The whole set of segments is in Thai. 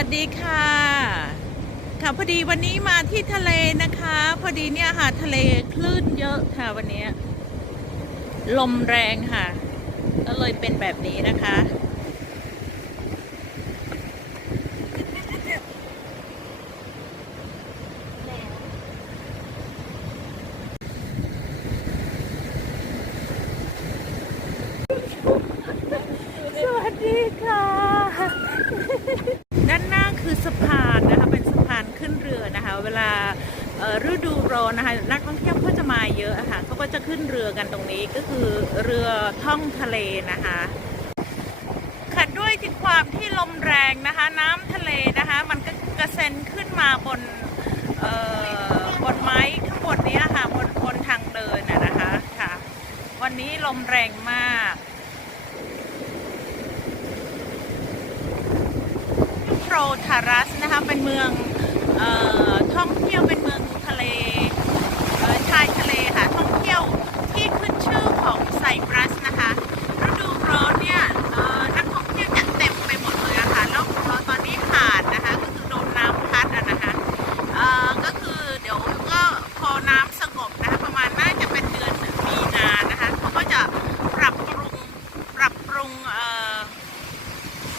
วัสดีค่ะ ค่ะพอดีวันนี้มาที่ทะเลนะคะ พอดีเนี่ยค่ะทะเลคลื่นเยอะค่ะวันนี้ ลมแรงค่ะ ก็เลยเป็นแบบนี้นะคะ สวัสดีค่ะ ด้านหน้าคือสะพานนะคะ เป็นสะพานขึ้น เวลาฤดูร้อนนะคะนักท่องเที่ยวก็จะมาเยอะค่ะเขาก็จะขึ้นเรือกันตรงนี้ก็คือเรือท่องทะเลนะคะขัดด้วยที่ความที่ลมแรงนะคะ น้ำทะเลนะคะ มันก็กระเซ็นขึ้นมาบนบนไม้ข้างบนนี้ค่ะบนบนทางเดินนะคะค่ะ วันนี้ลมแรงมากโปรทารัสนะคะเป็นเมืองเออท่องเที่ยวเป็นเมืองทะเลเอ่อชายทะเลค่ะท่องเที่ยวที่ขึ้นชื่อของไซปรัสนะคะฤดูร้อนเนี่ยเอ่อนักท่องเที่ยวจะเต็มไปหมดเลยอะค่ะแล้วตอนนี้หาดนะคะก็คือโดนน้ำพัดอะนะคะเอ่อก็คือเดี๋ยวก็พอน้ำสงบนะคะประมาณน่าจะเป็นเดือนมีนานะคะเขาก็จะปรับปรุงปรับปรุงเอ่อ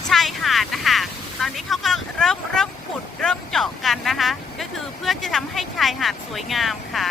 ชายหาดนะคะ ตอนนี้เขาก็เริ่มเริ่มขุดเริ่มเจาะกันนะคะ ก็คือเพื่อจะทำให้ชายหาดสวยงามค่ะ